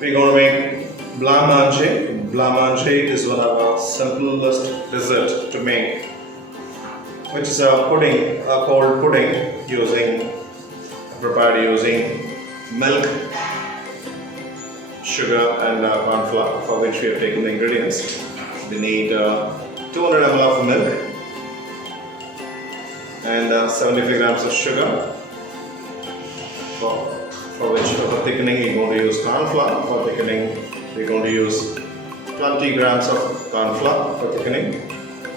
we're going to make Blancmange. Blancmange is one of our simplest desserts to make, which is a pudding, a cold pudding prepared using milk, sugar and corn flour, for which we have taken the ingredients. We need 200 ml of milk and 75 grams of sugar. For which for thickening we're going to use corn flour. For thickening we're going to use 20 grams of corn flour for thickening.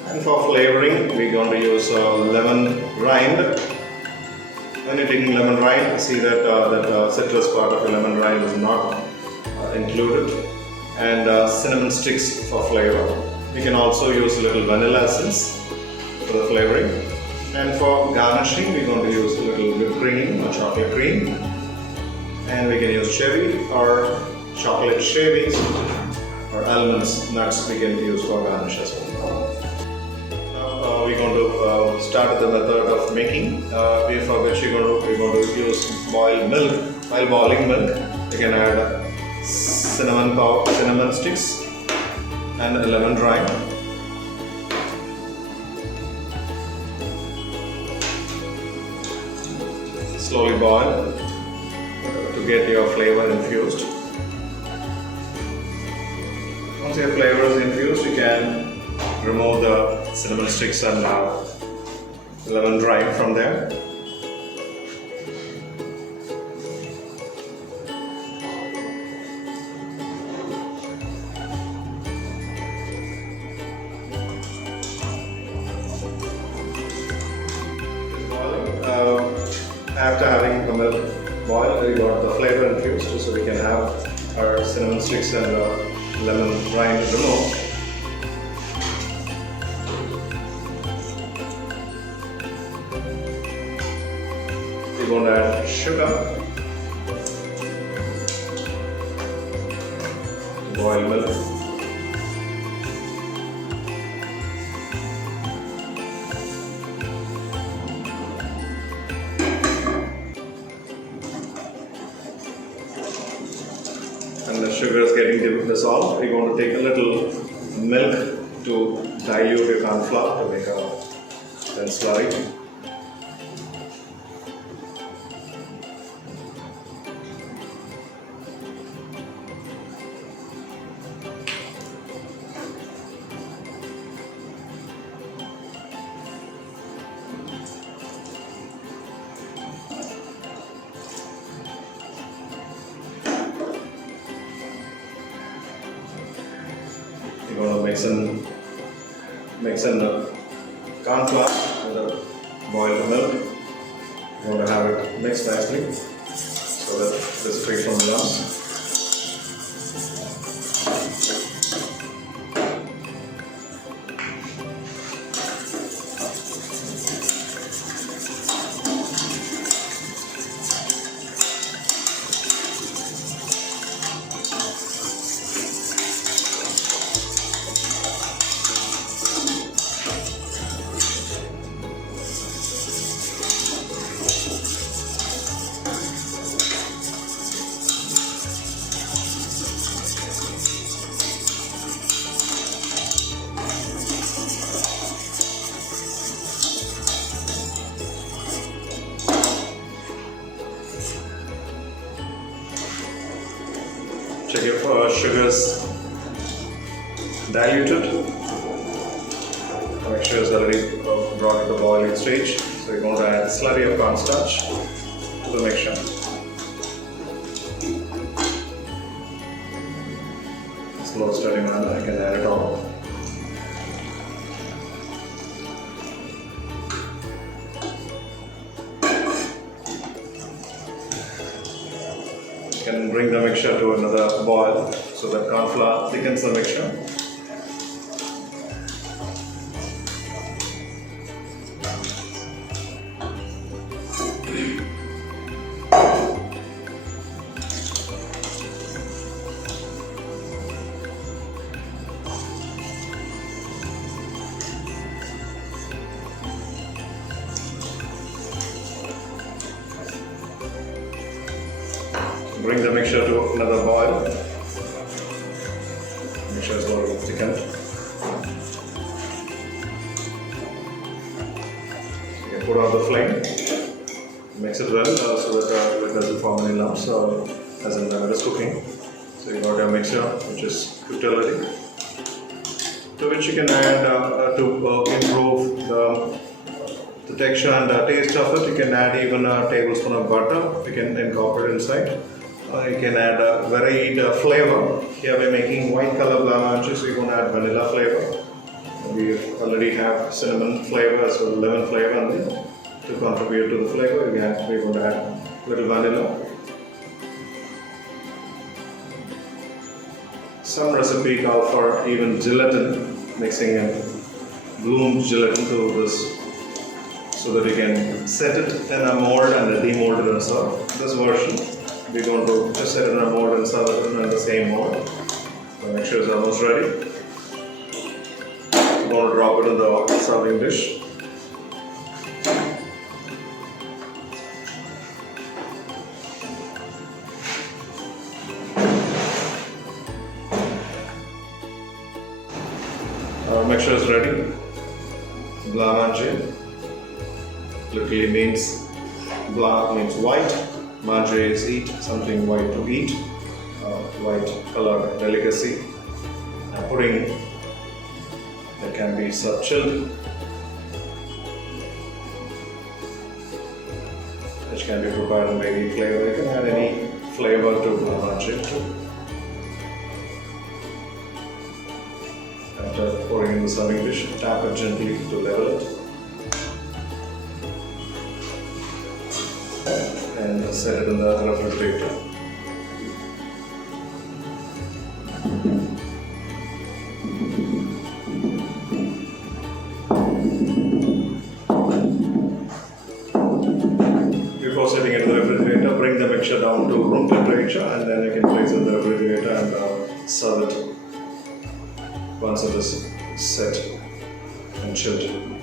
And for flavoring we're going to use lemon rind. When you're taking lemon rind, see that that citrus part of the lemon rind is not included. And cinnamon sticks for flavor. You can also use a little vanilla essence for the flavoring. And for garnishing we're going to use a little whipped cream or chocolate cream. And we can use cherry or chocolate cherries or almonds, nuts we can use for garnish as well. Now we're going to start the method of making, for which we're going to use boiled milk. While boiling milk, you can add cinnamon sticks and lemon rind. Slowly boil to get your flavor infused. Once your flavor is infused, you can remove the cinnamon sticks and lemon rind from there. After having the milk boil, we got the flavor infused, so we can have our cinnamon sticks and lemon rind removed. We're going to add sugar, boiled milk, and the sugar is getting dissolved. We're going to take a little milk to dilute your corn flour to make a thin slurry. You're going to mix in the corn flour with the boiled milk. You're going to have it mixed nicely so that it is free from lumps. Check your sugars diluted. Make sure it's already brought to the boiling stage. So you're going to add a slurry of cornstarch to the mixture. Slow stirring manner, I can add it all. You can bring the mixture to another boil so that corn flour thickens the mixture. Bring the mixture to another boil. thickened. You put on the flame, mix it well so that it doesn't form any lumps as in when it is cooking. So you got your mixture which is cooked already, to which you can add to improve the texture and taste of it. You can add even a tablespoon of butter. You can incorporate inside. You can add a varied flavor. Here we're making white color blancmange, so you're going to add vanilla flavor. We already have cinnamon flavor as well, lemon flavor, and then to contribute to the flavor, again we're going to add little vanilla. Some recipe call for even gelatin, mixing in bloom gelatin to this, so that you can set it in a mold and demold it and serve. This version, we're going to just set it in a mold and serve it in the same mold. So make sure it's almost ready. We're going to drop it in the serving dish. Our mixture is ready. Blancmange literally means blanc means white, mange is eat, something white to eat, white color delicacy. Pudding that can be served chilled, which can be prepared in baby flavor. You can add any flavor to blancmange too. After pouring in the serving dish, tap it gently to level it and set it in the refrigerator. Before setting it in the refrigerator, bring the mixture down to room temperature, and then you can place it in the refrigerator and serve it once it is set and chilled.